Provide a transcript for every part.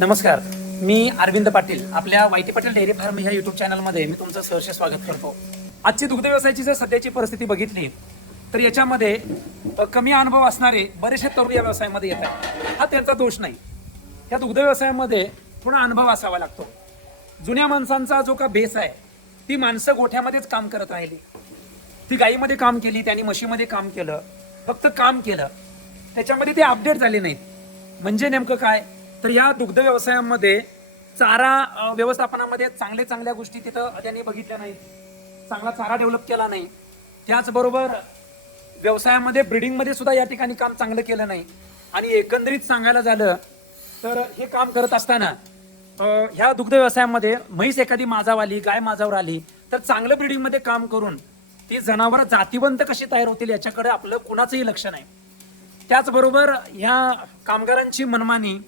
नमस्कार मी अरविंद पाटील आपल्या YT Patil dairy farm ह्या युट्यूब चॅनलमध्ये मी तुमचं सहर्ष स्वागत करतो. आजची दुग्ध व्यवसायाची जर सध्याची परिस्थिती बघितली तर याच्यामध्ये कमी अनुभव असणारे बरेचसे तरुण या व्यवसायामध्ये येत आहेत. हा त्यांचा दोष नाही. या दुग्ध व्यवसायामध्ये थोडा अनुभव असावा लागतो. जुन्या माणसांचा जो का बेस आहे ती माणसं गोठ्यामध्येच काम करत राहिली. ती गाईमध्ये काम केली त्यांनी म्हशीमध्ये काम केलं फक्त काम केलं त्याच्यामध्ये ते अपडेट झाले नाहीत. म्हणजे नेमकं काय? तर या दुग्ध व्यवसायामध्ये चारा व्यवस्थापनामध्ये चांगल्या चांगल्या गोष्टी तिथं त्यांनी बघितल्या नाहीत. चांगला चारा डेव्हलप केला नाही. त्याचबरोबर व्यवसायामध्ये ब्रिडिंगमध्ये सुद्धा या ठिकाणी काम चांगलं केलं नाही. आणि एकंदरीत सांगायला झालं तर हे काम करत असताना ह्या दुग्ध व्यवसायामध्ये म्हैस एखादी माझावर आली गाय माझावर आली तर चांगलं ब्रिडिंगमध्ये काम करून ती जनावर जातीवंत कशी तयार होतील याच्याकडे आपलं कुणाचंही लक्ष नाही. त्याचबरोबर ह्या कामगारांची मनमानी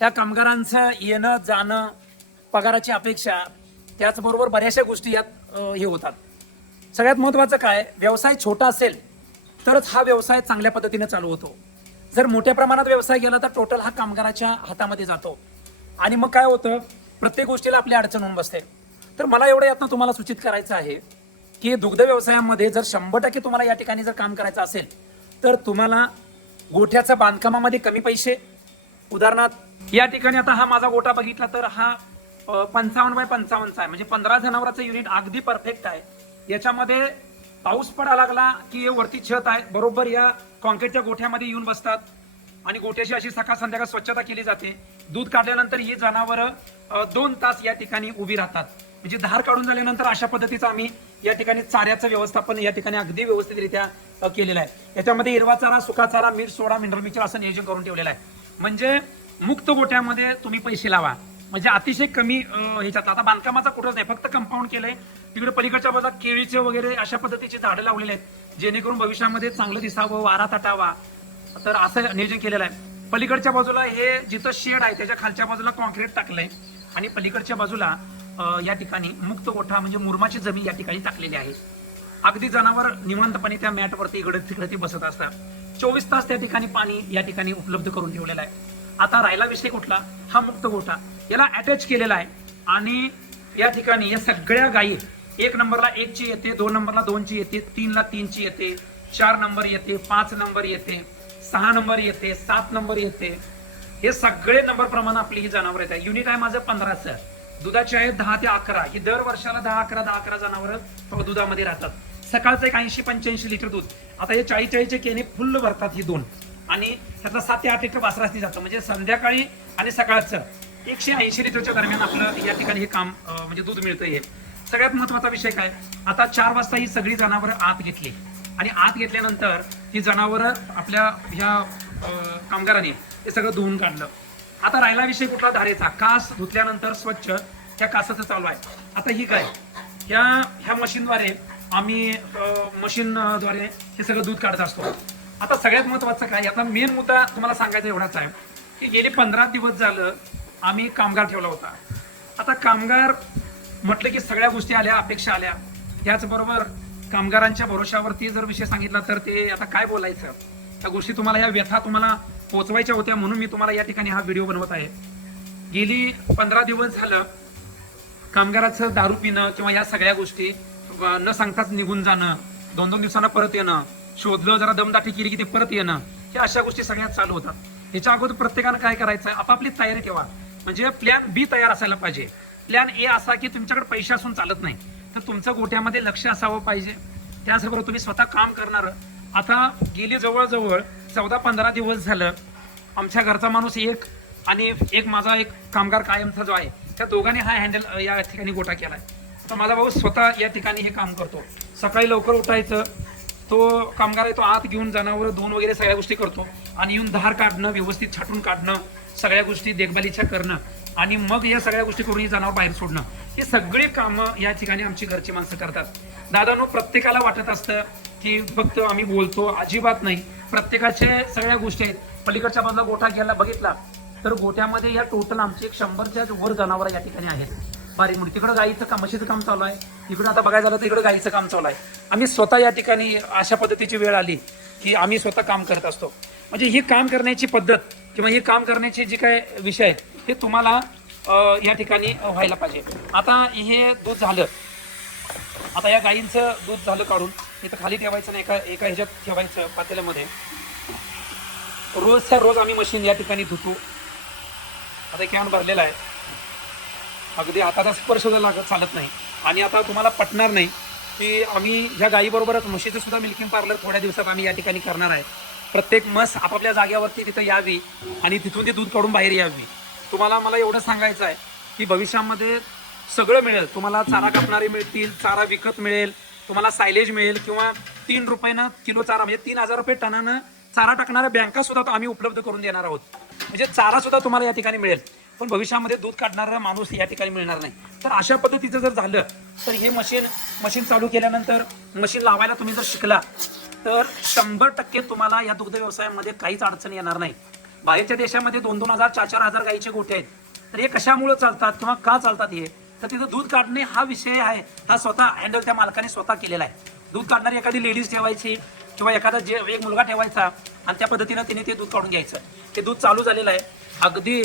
ह्या कामगारांचं येणं जाणं पगाराची अपेक्षा त्याचबरोबर बऱ्याचशा गोष्टी यात हे होतात. सगळ्यात महत्त्वाचं काय? व्यवसाय छोटा असेल तरच हा व्यवसाय चांगल्या पद्धतीने चालू होतो. जर मोठ्या प्रमाणात व्यवसाय गेला तर टोटल हा कामगाराच्या हातामध्ये जातो. आणि मग काय होतं? प्रत्येक गोष्टीला आपली अडचण होऊन बसते. तर मला एवढं यातनं तुम्हाला सूचित करायचं आहे की दुग्ध व्यवसायामध्ये जर शंभर टक्के तुम्हाला या ठिकाणी जर काम करायचं असेल तर तुम्हाला गोठ्याच्या बांधकामामध्ये कमी पैसे उदाहरणार्थ या ठिकाणी आता हा माझा गोठा बघितला तर हा पंचावन्न बाय पंचावन्नचा आहे. म्हणजे पंधरा जनावरांचं युनिट अगदी परफेक्ट आहे. याच्यामध्ये पाऊस पडा लागला की हे वरती छत आहे. बरोबर या कॉन्क्रीटच्या गोठ्यामध्ये येऊन बसतात. आणि गोठ्याची अशी सकाळ संध्याकाळ स्वच्छता केली जाते. दूध काढल्यानंतर ही जनावरं दोन तास या ठिकाणी उभी राहतात. म्हणजे धार काढून झाल्यानंतर अशा पद्धतीचा आम्ही या ठिकाणी चाऱ्याचं व्यवस्थापन या ठिकाणी अगदी व्यवस्थितरित्या केलेलं आहे. याच्यामध्ये हिरवा चारा सुका चारा मीठ सोडा मिनरल मिक्सर असं नियोजन करून ठेवलेलं आहे. म्हणजे मुक्त गोठ्यामध्ये तुम्ही पैसे लावा. म्हणजे अतिशय कमी ह्याच्यात आता बांधकामाचा कुठंच नाही. फक्त कंपाऊंड केलंय. तिकडे पलीकडच्या बाजूला केळीचे वगैरे अशा पद्धतीची झाडं लावलेली आहेत. जेणेकरून भविष्यामध्ये चांगलं दिसावं वारा तटावा. तर असं नियोजन केलेलं आहे. पलीकडच्या बाजूला हे जिथं शेड आहे त्याच्या खालच्या बाजूला कॉन्क्रीट टाकलंय. आणि पलीकडच्या बाजूला या ठिकाणी मुक्त गोठा म्हणजे मुरमाची जमीन या ठिकाणी टाकलेली आहे. अगदी जनावर निवांतपणे त्या मॅटवरती इकडे तिकडे ते बसत असतात. चोवीस तास त्या ठिकाणी पाणी या ठिकाणी उपलब्ध करून ठेवलेलं आहे. आता राहिला विषय कुठला? हा मुक्त गोठा याला अटॅच केलेला आहे. आणि या ठिकाणी या सगळ्या गायी एक नंबरला एकची येते दोन नंबरला दोनची येते तीनला तीनची येते चार नंबर येते पाच नंबर येते सहा नंबर येते सात नंबर येते. हे सगळे नंबर प्रमाण आपली ही जनावर येत आहे युनिट आहे माझं पंधराचं. दुधाचे आहे दहा ते अकरा. ही दर वर्षाला दहा अकरा दहा अकरा जनावर दुधामध्ये राहतात. सकाळचं एक ऐंशी पंच्याऐंशी लिटर दूध. आता हे चाळीस चाळीसचे केने फुल्ल भरतात ही दोन. आणि त्यातला सात ते आठ लिटर वासरासनी जातं. म्हणजे संध्याकाळी आणि सकाळचं. एकशे ऐंशी लिटरच्या दरम्यान आपलं या ठिकाणी हे काम म्हणजे दूध मिळतं हे. सगळ्यात महत्त्वाचा विषय काय? आता चार वाजता ही सगळी जनावरं आत घेतली. आणि आत घेतल्यानंतर ही जनावरं आपल्या ह्या अं, कामगारांनी हे सगळं धुवून काढलं. आता राहिला विषय कुठला? धारेचा. कास धुतल्यानंतर स्वच्छ. त्या कासाचं चालू आहे. आता ही काय? ह्या ह्या मशीनद्वारे आम्ही मशीनद्वारे हे सगळं दूध काढत असतो. आता सगळ्यात महत्वाचं काय? आता मेन मुद्दा तुम्हाला सांगायचा एवढाच आहे की गेली पंधरा दिवस झालं आम्ही कामगार ठेवला होता. आता कामगार म्हटलं की सगळ्या गोष्टी आल्या अपेक्षा आल्या. त्याचबरोबर कामगारांच्या भरोशावरती जर विषय सांगितला तर ते आता काय बोलायचं? त्या गोष्टी तुम्हाला या व्यथा तुम्हाला पोचवायच्या होत्या म्हणून मी तुम्हाला या ठिकाणी हा व्हिडिओ बनवत आहे. गेली पंधरा दिवस झालं कामगाराचं दारू पिणं किंवा या सगळ्या गोष्टी न सांगताच निघून जाणं दोन दोन दिवसांना परत येणं शोधलं जरा दमदाटी केली की ते परत येणं ह्या अशा गोष्टी सगळ्यात चालू होतात. याच्या अगोदर प्रत्येकानं काय करायचं आपापली तयारी ठेवा. म्हणजे प्लॅन बी तयार असायला पाहिजे. प्लॅन ए असा की तुमच्याकडे पैसे असून चालत नाही. तर तुमचं गोठ्यामध्ये लक्ष असावं पाहिजे. त्याचबरोबर तुम्ही स्वतः काम करणार. आता गेली जवळजवळ चौदा पंधरा दिवस झालं आमच्या घरचा माणूस एक आणि एक माझा एक कामगार कायमचा जो आहे त्या दोघांनी हा हँडल या ठिकाणी गोटा केला आहे तर माझा भाऊ स्वतः या ठिकाणी हे काम करतो. सकाळी लवकर उठायचं तो कामगार आहे तो आत घेऊन जनावरं धुवून वगैरे सगळ्या गोष्टी करतो. आणि येऊन धार काढणं व्यवस्थित छाटून काढणं सगळ्या गोष्टी देखभालीच्या करणं आणि मग या सगळ्या गोष्टी करून ही जनावर बाहेर सोडणं. ही सगळी कामं या ठिकाणी आमची घरची माणसं करतात. दादानो प्रत्येकाला वाटत असतं की फक्त आम्ही बोलतो अजिबात नाही. प्रत्येकाचे सगळ्या गोष्टी आहेत. पलीकडच्या बाजूला गोठा घ्यायला बघितला तर गोठ्यामध्ये या टोटल आमची एक शंभरच्या वर जनावर या ठिकाणी आहेत. बारीक म्हणून तिकडं गाईचं काम म्हशीचं काम चालू आहे. इकडं आता बघायला झालं तर इकडं गाईचं काम चालू आहे. आम्ही स्वतः या ठिकाणी अशा पद्धतीची वेळ आली की आम्ही स्वतः काम करत असतो. म्हणजे ही काम करण्याची पद्धत किंवा हे काम करण्याची जी काय विषय आहे हे तुम्हाला या ठिकाणी व्हायला पाहिजे. आता हे दूध झालं. आता या गाईंचं दूध झालं काढून इथं खाली ठेवायचं नाही एका एका ह्याच्यात ठेवायचं पातेल्यामध्ये. रोजच्या रोज आम्ही मशीन या ठिकाणी धुतो. आता कॅन भरलेला आहे. अगदी हाताचा स्पर्श लागत चालत नाही. आणि आता तुम्हाला पटणार नाही की आम्ही ह्या गायीबरोबरच म्हशीचं सुद्धा मिल्किंग पार्लर थोड्या दिवसात आम्ही या ठिकाणी करणार आहे. प्रत्येक मस आपापल्या जाग्यावरती तिथं यावी आणि तिथून ते दूध काढून बाहेर यावी. तुम्हाला मला एवढं सांगायचं आहे की भविष्यामध्ये सगळं मिळेल. तुम्हाला चारा कापणारे मिळतील चारा विकत मिळेल. तुम्हाला सायलेज मिळेल किंवा तीन रुपयानं किलो चारा म्हणजे तीन हजार रुपये टनानं चारा टाकणाऱ्या बँका सुद्धा आम्ही उपलब्ध करून देणार आहोत. म्हणजे चारा सुद्धा तुम्हाला या ठिकाणी मिळेल. पण भविष्यामध्ये दूध काढणारा माणूस या ठिकाणी मिळणार नाही. तर अशा पद्धतीचं जर झालं तर हे मशीन मशीन चालू केल्यानंतर मशीन लावायला तुम्ही जर शिकला तर शंभर टक्के तुम्हाला या दुग्ध व्यवसायामध्ये काहीच अडचण येणार नाही. बाहेरच्या देशामध्ये दोन दोन हजार चार चार हजार गाईचे गोठे आहेत. तर हे कशामुळे चालतात किंवा का चालतात हे? तर तिथं दूध काढणे हा विषय आहे. हा स्वतः हँडल त्या मालकाने स्वतः केलेला आहे. दूध काढणारी एखादी लेडीज ठेवायची किंवा एखादा जे एक मुलगा ठेवायचा आणि त्या पद्धतीनं तिने ते दूध काढून घ्यायचं. ते दूध चालू झालेलं आहे. अगदी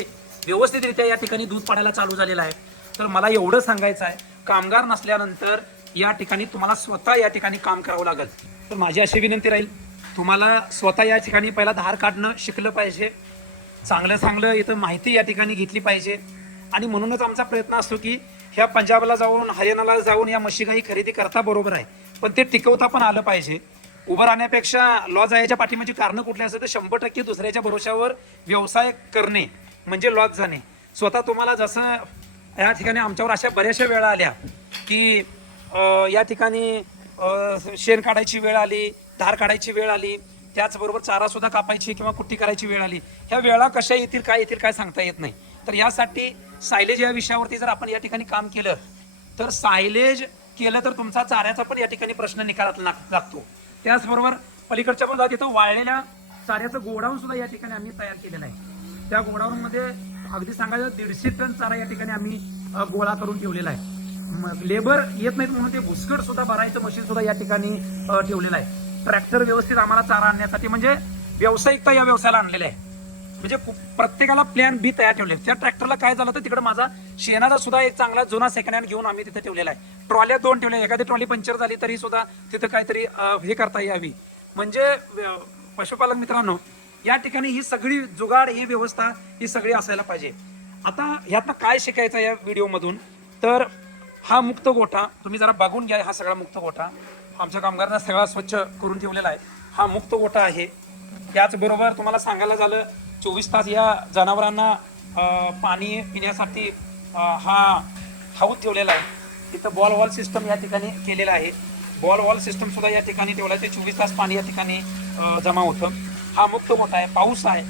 व्यवस्थितरित्या या ठिकाणी दूध पाडायला चालू झालेलं आहे. तर मला एवढं सांगायचं आहे कामगार नसल्यानंतर या ठिकाणी तुम्हाला स्वतः या ठिकाणी काम करावं लागेल. तर माझी अशी विनंती राहील तुम्हाला स्वतः या ठिकाणी पहिला धार काढणं शिकलं पाहिजे. चांगलं चांगलं इथं माहिती या ठिकाणी घेतली पाहिजे. आणि म्हणूनच आमचा प्रयत्न असतो की ह्या पंजाबला जाऊन हरियाणाला जाऊन या म्हशी गाई खरेदी करता बरोबर आहे. पण ते टिकवता पण आलं पाहिजे. उभं राहण्यापेक्षा लॉस जायच्या पाठीमाची कारणं कुठली असेल तर शंभर टक्के दुसऱ्याच्या भरोशावर व्यवसाय करणे म्हणजे लॉस जाणे. स्वतः तुम्हाला जसं या ठिकाणी आमच्यावर अशा बऱ्याचशा वेळा आल्या की या ठिकाणी शेण काढायची वेळ आली धार काढायची वेळ आली त्याचबरोबर चारासुद्धा कापायची किंवा कुट्टी करायची वेळ आली. ह्या वेळा कशा येतील काय येतील काय सांगता येत नाही. तर यासाठी सायलेज या विषयावरती जर आपण या ठिकाणी काम केलं तर सायलेज केलं तर तुमचा चाऱ्याचा पण या ठिकाणी प्रश्न निकालात लाग- लागतो. त्याचबरोबर पलीकडच्या पण तिथं वाळलेल्या चाऱ्याचं गोडाऊन सुद्धा या ठिकाणी आम्ही तयार केलेलं आहे. त्या गोडाऊन मध्ये अगदी सांगायचं दीडशे टन चारा या ठिकाणी आम्ही गोळा करून ठेवलेला आहे. लेबर येत नाहीत म्हणून ते भुसकट सुद्धा भरायचं मशीन सुद्धा या ठिकाणी ठेवलेलं आहे. ट्रॅक्टर व्यवस्थित आम्हाला चारा आणण्यासाठी म्हणजे व्यावसायिकता या व्यवसायाला आणलेला आहे. म्हणजे प्रत्येकाला प्लॅन बी तयार ठेवले. त्या ट्रॅक्टरला काय झालं तर तिकडे माझा शेणाचा सुद्धा एक चांगला जुना सेकंड हँड घेऊन आम्ही तिथे ठेवलेला आहे. ट्रॉल्या दोन ठेवल्या एखादी ट्रॉली पंक्चर झाली तरी सुद्धा तिथं काहीतरी हे करता यावी. म्हणजे पशुपालक मित्रांनो या ठिकाणी ही सगळी जुगाड ही व्यवस्था ही सगळी असायला पाहिजे. आता ह्यातनं काय शिकायचं या व्हिडिओमधून? तर हा मुक्त गोठा तुम्ही जरा बघून घ्या हा सगळा मुक्त गोठा. आमच्या कामगारांना सगळा स्वच्छ करून ठेवलेला आहे. हा मुक्त गोठा आहे. त्याचबरोबर तुम्हाला सांगायला झालं चोवीस तास या जनावरांना पाणी पिण्यासाठी हा हाऊस ठेवलेला आहे. तिथं बॉल वॉल सिस्टम या ठिकाणी केलेला आहे. बॉल वॉल सिस्टम सुद्धा या ठिकाणी ठेवला आहे. ते चोवीस तास पाणी या ठिकाणी जमा होतं. हा मुक्त मोठा आहे. पाऊस आहे.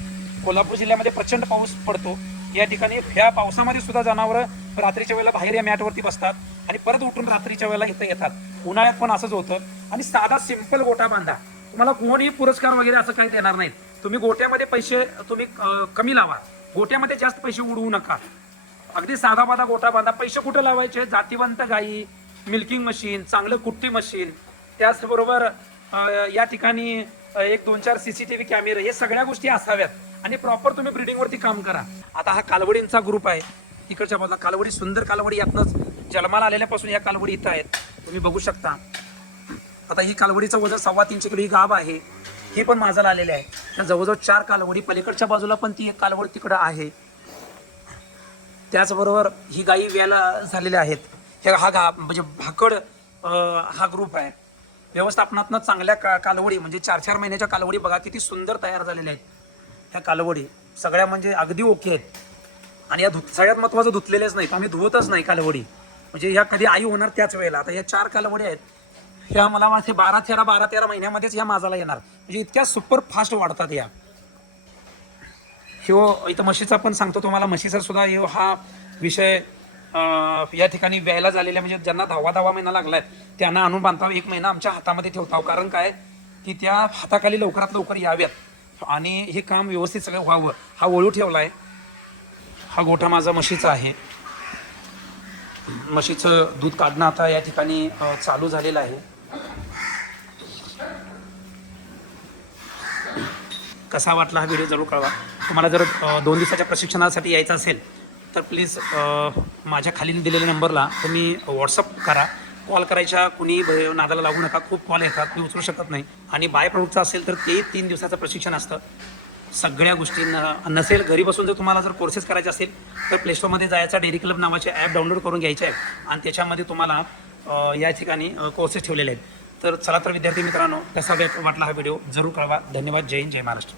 कोल्हापूर जिल्ह्यामध्ये प्रचंड पाऊस पडतो. या ठिकाणी ह्या पावसामध्ये सुद्धा जनावरं रात्रीच्या वेळेला बाहेर या मॅटवरती बसतात आणि परत उठून रात्रीच्या वेळेला इथं येतात. उन्हाळ्यात पण असंच होतं. आणि साधा सिंपल गोठा बांधा. तुम्हाला कोणी पुरस्कार वगैरे असं काही देणार नाहीत. तुम्ही गोट्यामध्ये पैसे तुम्ही कमी लावा. गोट्यामध्ये जास्त पैसे उडवू नका. अगदी साधा बाधा गोटा बांधा. पैसे कुठे लावायचे? जातीवंत गाई मिल्किंग मशीन चांगलं कुट्टी मशीन त्याचबरोबर या ठिकाणी एक दोन चार सी सी टी व्ही कॅमेरे हे सगळ्या गोष्टी असाव्यात. आणि प्रॉपर तुम्ही ब्रिडिंगवरती काम करा. आता हा कालवडींचा ग्रुप आहे. तिकडच्या बाजूला कालवडी सुंदर कालवडी यातनंच जन्माला आलेल्यापासून या कालवडी इथं आहेत. तुम्ही बघू शकता. आता ही कालवडीचं वजन सव्वा तीनशे किलो ही गाभ आहे. हे पण माझा आलेले आहे. त्या जवळजवळ चार कालवडी पलीकडच्या बाजूला पण ती एक कालवड तिकडं आहे. त्याचबरोबर ही गायी व्याला झालेल्या आहेत. हे हा गा म्हणजे भाकड हा ग्रुप आहे. व्यवस्थापनातनं चांगल्या का कालवडी म्हणजे चार चार महिन्याच्या कालवडी बघा किती सुंदर तयार झालेल्या आहेत. ह्या कालवडी सगळ्या म्हणजे अगदी ओके आहेत. आणि या धुत सगळ्यात महत्त्वाचं धुतलेलेच नाहीत. आम्ही धुवतच नाही कालवडी. म्हणजे ह्या कधी आई होणार त्याच वेळेला. आता या चार कालवडी आहेत. ह्या मला माझे बारा तेरा बारा तेरा महिन्यामध्येच ह्या माझाला येणार. म्हणजे इतक्या सुपर फास्ट वाढतात या. ह्यो इथं म्हशीचा पण सांगतो तुम्हाला. म्हशीचा सुद्धा हा विषय या ठिकाणी व्यायला झालेला म्हणजे ज्यांना दहावा दहावा महिना लागलाय त्यांना आणून बांधताव एक महिना आमच्या हातामध्ये ठेवता कारण काय? की त्या हाताखाली लवकरात लवकर याव्यात. आणि हे काम व्यवस्थित सगळं व्हावं. हा वळू ठेवला आहे हा गोठा माझा म्हशीचा आहे. म्हशीचं दूध काढणं आता या ठिकाणी चालू झालेलं आहे. कसा वाटला हा व्हिडिओ जरूर कळवा. तुम्हाला जर दोन दिवसाच्या प्रशिक्षणासाठी यायचं असेल तर प्लीज माझ्या खालील दिलेल्या नंबरला तुम्ही व्हॉट्सअप करा. कॉल करायच्या कुणी नादाला लागू नका. खूप कॉल येतात मी उचलू शकत नाही. आणि बाय प्रोडक्टचं असेल तर ते तीन दिवसाचं प्रशिक्षण असतं. सगळ्या गोष्टींना नसेल घरी बसून जर तुम्हाला जर कोर्सेस करायचे असेल तर प्लेस्टोरमध्ये जायचा डेरी क्लब नावाचे ॲप डाउनलोड करून घ्यायचे आहे. आणि त्याच्यामध्ये तुम्हाला या ठिकाणी कोर्सेस ठेवलेले आहेत. तर चला तर विद्यार्थी मित्रांनो कसा वाटला हा व्हिडिओ जरूर कळवा. धन्यवाद. जय हिंद जय महाराष्ट्र.